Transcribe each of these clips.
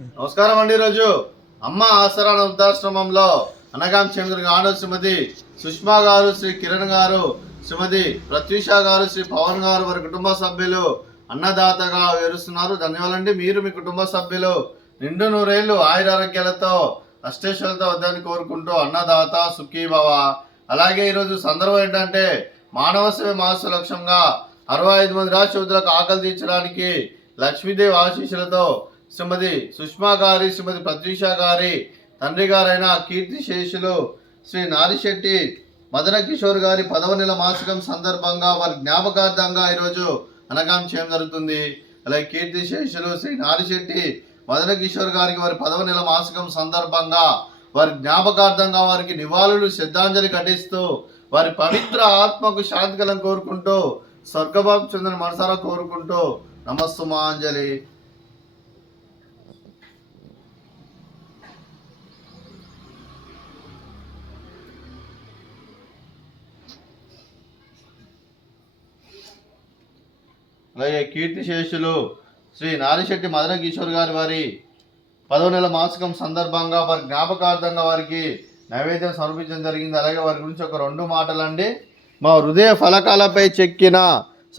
నమస్కారం అండి. ఈరోజు అమ్మ ఆసరా వృద్ధాశ్రమంలో అనగాం చంద్ర గారు, శ్రీమతి సుష్మా గారు, శ్రీ కిరణ్ గారు, శ్రీమతి ప్రత్యూష గారు, శ్రీ పవన్ గారు వారి కుటుంబ సభ్యులు అన్నదాతగా వేరుస్తున్నారు. ధన్యవాదాలండి. మీరు మీ కుటుంబ సభ్యులు నిండు నూరేళ్లు ఆయురారోగ్యాలతో అష్టేశ్వరులతో వద్దని కోరుకుంటూ అన్నదాత సుఖీభవ. అలాగే ఈరోజు సందర్భం ఏంటంటే మానవ సేవ మాస లక్ష్యంగా 65 మంది రాష్ట్రులకు ఆకలి తీర్చడానికి లక్ష్మీదేవి ఆశీస్సులతో శ్రీమతి సుష్మా గారి, శ్రీమతి ప్రత్యూష గారి తండ్రి గారైన కీర్తి శేషులు శ్రీ నారిశెట్టి మదన కిషోర్ గారి 10వ నెల మాసికం సందర్భంగా వారి జ్ఞాపకార్థంగా ఈరోజు అనగాం చేయడం జరుగుతుంది. అలాగే కీర్తి శేషులు శ్రీ నారిశెట్టి మదన కిషోర్ గారికి వారి 10వ నెల మాసికం సందర్భంగా వారి జ్ఞాపకార్థంగా వారికి నివాళులు శ్రద్ధాంజలి ఘటిస్తూ వారి పవిత్ర ఆత్మకు శాంతి కలను కోరుకుంటూ స్వర్గభావం చెందిన మనసారా కోరుకుంటూ నమస్సుమాంజలి. అలాగే కీర్తి శేషులు శ్రీ నారిశెట్టి మదన కిషోర్ గారి వారి 10వ నెల మాసికం సందర్భంగా వారి జ్ఞాపకార్థంగా వారికి నైవేద్యం సమర్పించడం జరిగింది. అలాగే వారి గురించి ఒక 2 మాటలండి. మా హృదయ ఫలకాలపై చెక్కిన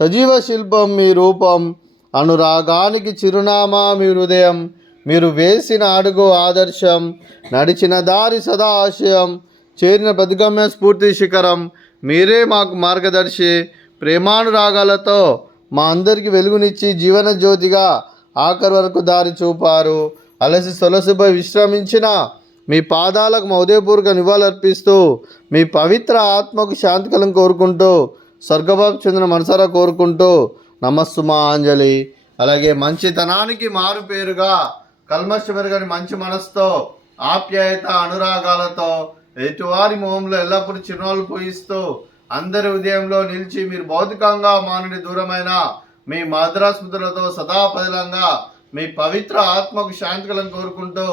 సజీవ శిల్పం మీ రూపం, అనురాగానికి చిరునామా మీ హృదయం, మీరు వేసిన అడుగు ఆదర్శం, నడిచిన దారి సదా ఆశయం, చేరిన ప్రతిగమ్య స్ఫూర్తి శిఖరం, మీరే మాకు మార్గదర్శి, ప్రేమానురాగాలతో మా అందరికీ వెలుగునిచ్చి జీవన జ్యోతిగా ఆఖరి వరకు దారి చూపారు. అలసి సొలసిపై విశ్రమించిన మీ పాదాలకు మా ఉదయపూర్వక నివాళులర్పిస్తూ మీ పవిత్ర ఆత్మకు శాంతి కలను కోరుకుంటూ స్వర్గభావం చెందిన మనసారా కోరుకుంటూ నమస్సుమాంజలి. అలాగే మంచితనానికి మారు పేరుగా కల్మషమెరుగని మంచి మనసుతో ఆప్యాయత అనురాగాలతో ఎటువారి మొహంలో ఎల్లప్పుడూ చిరునవ్వులు పూయిస్తూ అందరి ఉదయంలో నిలిచి మీరు భౌతికంగా మానుడి దూరమైన మీ మధురాస్మృతులతో సదాపదిలంగా మీ పవిత్ర ఆత్మకు శాంతి కలను కోరుకుంటూ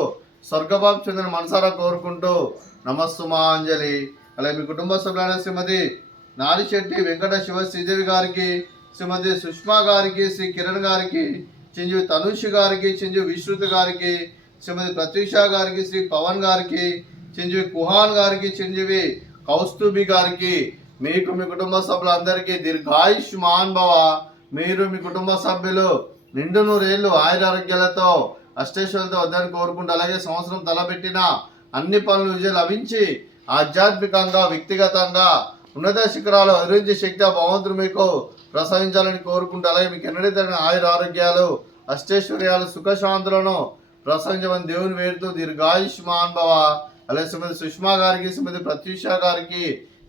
స్వర్గభావం చెందిన మనసారా కోరుకుంటూ నమస్సుమాంజలి. అలాగే మీ కుటుంబ సభ్యులైన శ్రీమతి నారిశెట్టి వెంకట శివ శ్రీదేవి గారికి, శ్రీమతి సుష్మా గారికి, శ్రీ కిరణ్ గారికి, చింజు తనుషి గారికి, చింజు విశ్రుతి గారికి, శ్రీమతి ప్రత్యూష గారికి, శ్రీ పవన్ గారికి, చింజు కుహాన్ గారికి, చింజువి కౌస్తుభి గారికి, మీకు మీ కుటుంబ సభ్యులందరికీ దీర్ఘాయుష్మాన్ భవ. మీరు మీ కుటుంబ సభ్యులు నిండు నూరేళ్లు ఆయురారోగ్యాలతో అష్టేశ్వరులతో వద్దని కోరుకుంటూ అలాగే సంవత్సరం తలపెట్టిన అన్ని పనులు విజయం లభించి ఆధ్యాత్మికంగా వ్యక్తిగతంగా ఉన్నత శిఖరాలు అభివృద్ధి శక్తి భగవంతుడు మీకు ప్రసవించాలని కోరుకుంటూ అలాగే మీకు ఎన్నడీ తగిన ఆయురారోగ్యాలు అష్టైశ్వర్యాలు సుఖశాంతులను ప్రసవించమని దేవుని వేడుతూ దీర్ఘాయుష్మాన్ భవ. అలాగే శ్రీమతి సుష్మా గారికి, శ్రీమతి ప్రత్యూష గారికి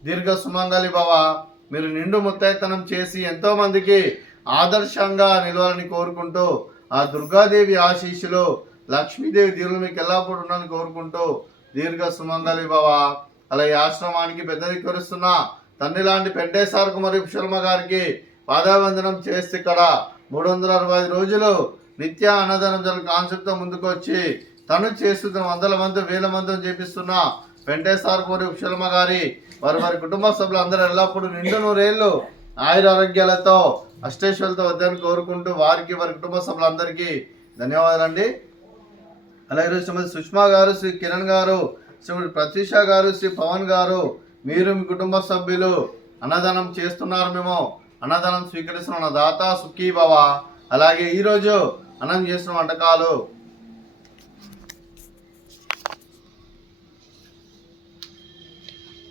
దీర్ఘ సుమంగళి భవ. మీరు నిండు ముత్తైతనం చేసి ఎంతో మందికి ఆదర్శంగా నిలవాలని కోరుకుంటూ ఆ దుర్గాదేవి ఆశీస్సులు లక్ష్మీదేవి దీవులు మీకు ఎల్లప్పుడూ ఉండాలని కోరుకుంటూ దీర్ఘ సుమంగళి భవ. అలాగే ఆశ్రమానికి పెద్ద దిక్కురుస్తున్న తండ్రి లాంటి పెంటేశ్వర కుమారి శర్మ గారికి పాదావందనం చేస్తే ఇక్కడ 365 రోజులు నిత్య అన్నదానం జరిగిన కాన్సెప్ట్తో ముందుకు వచ్చి తను చేస్తున్న 100 మంది 1000 మందిని చేపిస్తున్న వెంకటేశ్వర కుమారి శర్మ గారి వారి కుటుంబ సభ్యులు అందరూ ఎల్లప్పుడూ నిండు నూరేళ్లు ఆయురారోగ్యాలతో అష్టేశ్వరులతో వద్దని కోరుకుంటూ వారికి వారి కుటుంబ సభ్యులందరికీ ధన్యవాదాలండి. అలాగే శ్రీమతి సుష్మా గారు, శ్రీ కిరణ్ గారు, శ్రీమతి ప్రత్యూష గారు, శ్రీ పవన్ గారు, మీరు మీ కుటుంబ సభ్యులు అన్నదానం చేస్తున్నారు. మేము అన్నదానం స్వీకరిస్తున్న దాత సుఖీభవ. అలాగే ఈరోజు అన్నం చేసిన వంటకాలు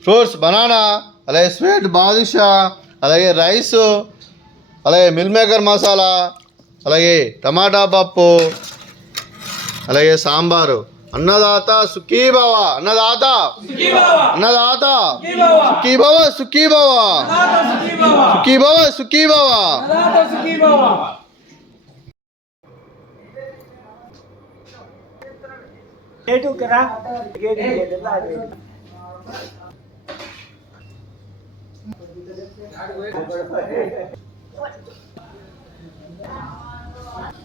ఫ్రూట్స్ బనానా, అలాగే స్వీట్ బాదుషా, అలాగే రైసు, అలాగే మిల్ మేకర్ మసాలా, అలాగే టమాటా పప్పు, అలాగే సాంబారు. అన్నదాత సుఖీభవ, అన్నదాత అన్నదాత సుఖీభవ, సుఖీభవ సుఖీభవ, సుఖీభవ. What?